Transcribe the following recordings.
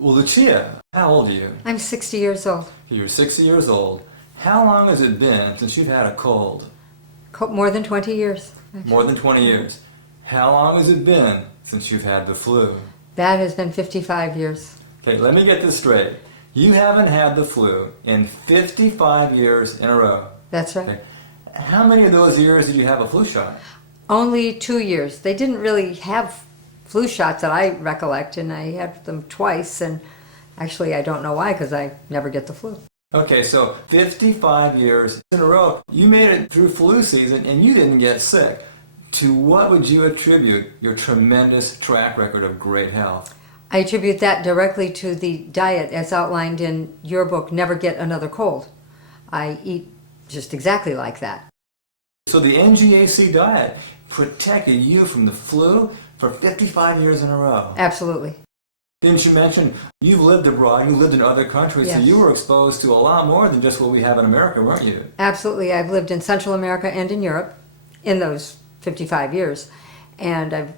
Well, Lucia, how old are you? I'm 60 years old. You're 60 years old. How long has it been since you've had a cold? More than 20 years. Actually. More than 20 years. How long has it been since you've had the flu? That has been 55 years. Okay, let me get this straight. You haven't had the flu in 55 years in a row. That's right. Okay. How many of those years did you have a flu shot? Only 2 years. They didn't really have flu shots that I recollect, and I had them twice, and actually I don't know why, because I never get the flu. Okay, so 55 years in a row, you made it through flu season and you didn't get sick. To what would you attribute your tremendous track record of great health? I attribute that directly to the diet as outlined in your book, Never Get Another Cold. I eat just exactly like that. So the NGAC diet protected you from the flu for 55 years in a row. Absolutely. Didn't you mention you've lived abroad, you lived in other countries, Yes. so you were exposed to a lot more than just what we have in America, weren't you? Absolutely. I've lived in Central America and in Europe in those 55 years. And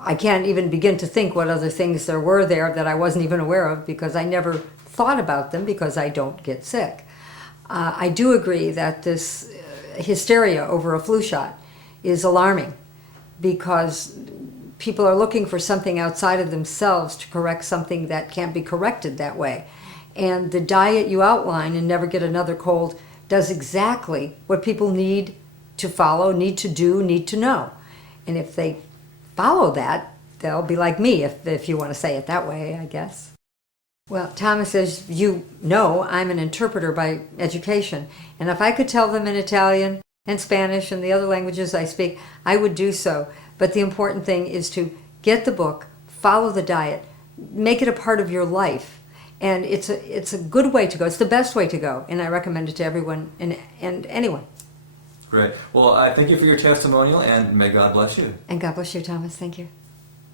I can't even begin to think what other things there were there that I wasn't even aware of, because I never thought about them because I don't get sick. I do agree that this hysteria over a flu shot is alarming, because people are looking for something outside of themselves to correct something that can't be corrected that way. And the diet you outline in Never Get Another Cold does exactly what people need to follow, need to do, need to know. And if they follow that, they'll be like me, if you want to say it that way, I guess. Well, Thomas, as you know, I'm an interpreter by education. And if I could tell them in Italian and Spanish and the other languages I speak, I would do so. But the important thing is to get the book, follow the diet, make it a part of your life. And it's a good way to go. It's the best way to go. And I recommend it to everyone and anyone. Great. Well, I thank you for your testimonial, and may God bless you. And God bless you, Thomas. Thank you.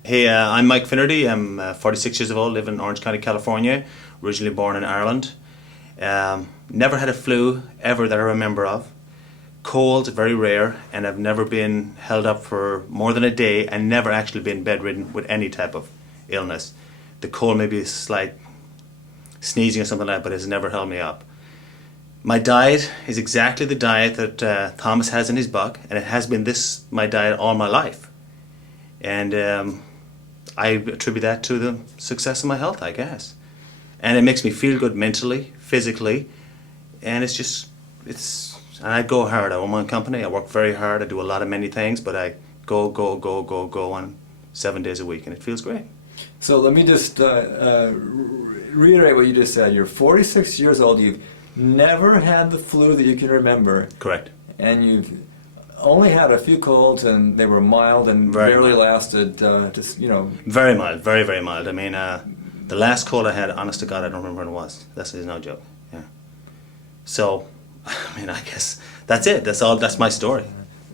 Hey, I'm Mike Finnerty. I'm 46 years old, live in Orange County, California, originally born in Ireland. Never had a flu ever that I remember of. Cold, very rare, and I've never been held up for more than a day and never actually been bedridden with any type of illness. The cold may be slight sneezing or something like that, but it's never held me up. My diet is exactly the diet that Thomas has in his book, and it has been my diet all my life. And I attribute that to the success of my health, I guess. And it makes me feel good mentally, physically, and and I go hard. I own my own company. I work very hard. I do a lot of many things, but I go on 7 days a week, and it feels great. So let me just reiterate what you just said. You're 46 years old. You've never had the flu that you can remember. Correct. And you've only had a few colds, and they were mild and barely lasted, Very mild, very, very mild. I mean, the last cold I had, honest to God, I don't remember when it was. That's no joke. Yeah. So, I mean, I guess that's it. That's my story.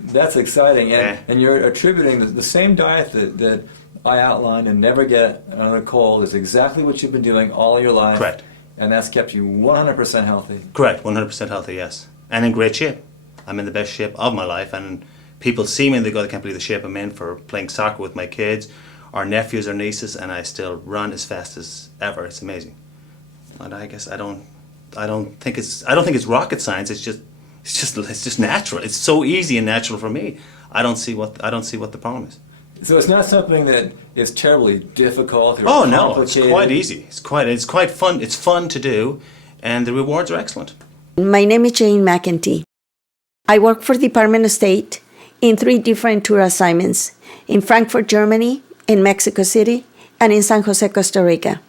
That's exciting. And, Yeah. and you're attributing the same diet that I outlined and Never Get Another Cold is exactly what you've been doing all your life. Correct. And that's kept you 100% healthy. Correct, 100% healthy, yes. And in great shape. I'm in the best shape of my life, and people see me and they go, they can't believe the shape I'm in for playing soccer with my kids, or nephews or nieces, and I still run as fast as ever. It's amazing. And I guess I don't think it's rocket science. It's just natural. It's so easy and natural for me. I don't see what the problem is. So it's not something that is terribly difficult or Oh no, complicated. it's quite easy. It's quite fun. It's fun to do, and the rewards are excellent. My name is Jane McEntee. I work for the Department of State in 3 different tour assignments, in Frankfurt, Germany, in Mexico City, and in San Jose, Costa Rica.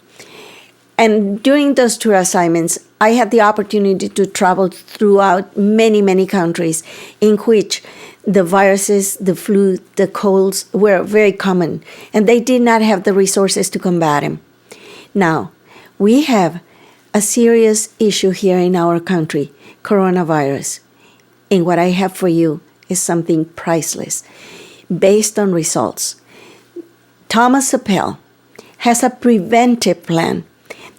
And during those tour assignments, I had the opportunity to travel throughout many, many countries in which the viruses, the flu, the colds were very common, and they did not have the resources to combat them. Now, we have a serious issue here in our country, coronavirus. And what I have for you is something priceless, based on results. Thomas Appel has a preventive plan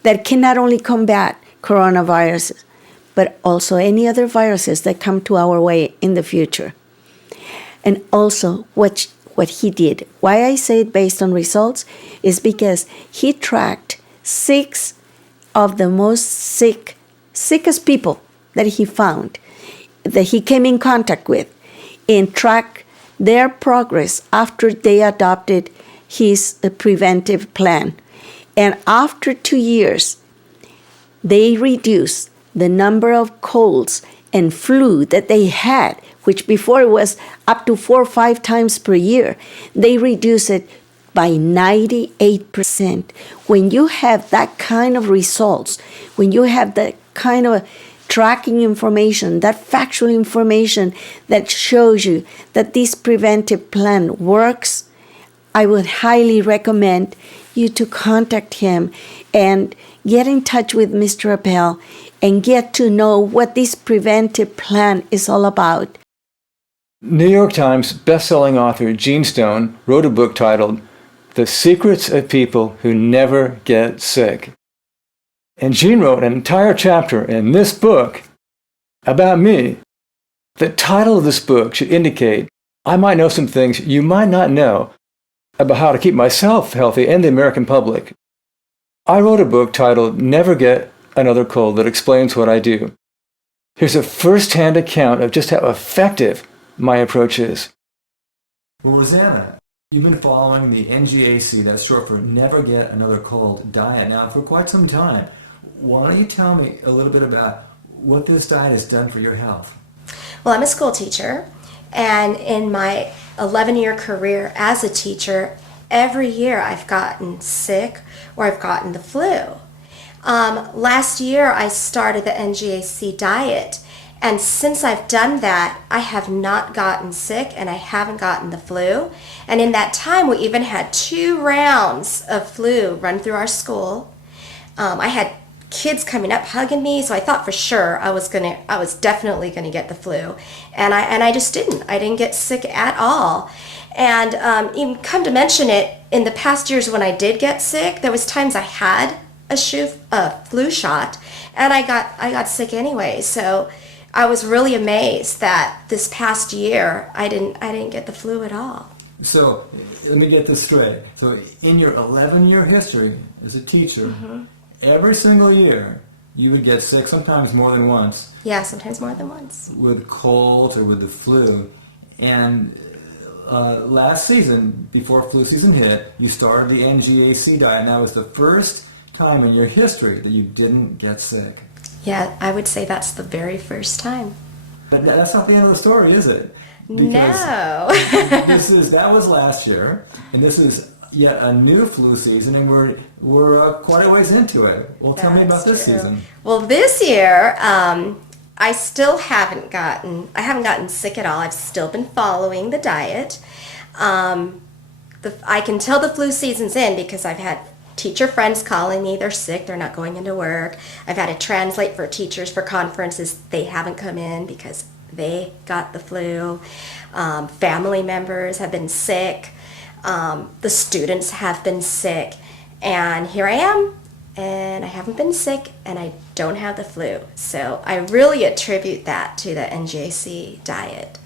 that can not only combat coronaviruses, but also any other viruses that come to our way in the future. And also what he did, why I say it based on results, is because he tracked 6 of the most sickest people that he found, that he came in contact with, and track their progress after they adopted his preventive plan. And after 2 years, they reduced the number of colds and flu that they had, which before was up to 4 or 5 times per year. They reduced it by 98%. When you have that kind of results, when you have that kind of tracking information, that factual information that shows you that this preventive plan works, I would highly recommend you to contact him and get in touch with Mr. Appel and get to know what this preventive plan is all about. New York Times best-selling author Gene Stone wrote a book titled The Secrets of People Who Never Get Sick. And Gene wrote an entire chapter in this book about me. The title of this book should indicate I might know some things you might not know about how to keep myself healthy and the American public. I wrote a book titled Never Get Another Cold that explains what I do. Here's a first-hand account of just how effective my approach is. Well, Rosanna, you've been following the NGAC, that's short for Never Get Another Cold diet now for quite some time. Why don't you tell me a little bit about what this diet has done for your health? Well, I'm a school teacher, and in my 11-year career as a teacher, every year I've gotten sick or I've gotten the flu. Last year I started the NGAC diet, and since I've done that, I have not gotten sick and I haven't gotten the flu. And in that time, we even had 2 rounds of flu run through our school. I had kids coming up hugging me, so I thought for sure I was definitely gonna get the flu, and I just didn't. I didn't get sick at all. And even come to mention it, in the past years when I did get sick, there was times I had a flu shot, and I got sick anyway. So I was really amazed that this past year I didn't get the flu at all. So let me get this straight. So in your 11-year history as a teacher, every single year you would get sick, sometimes more than once. Yeah, sometimes more than once. With colds or with the flu. And last season, before flu season hit, you started the NGAC diet, and that was the first time in your history that you didn't get sick. Yeah, I would say that's the very first time. But that's not the end of the story, is it? No. That was last year, and this is yet a new flu season, and we're quite a ways into it. Well, tell me about this season. Well, this year, I still haven't gotten sick at all. I've still been following the diet. I can tell the flu season's in because I've had teacher friends calling me. They're sick. They're not going into work. I've had to translate for teachers for conferences. They haven't come in because they got the flu. Family members have been sick. The students have been sick. And here I am, and I haven't been sick, and I don't have the flu. So I really attribute that to the NGAC diet.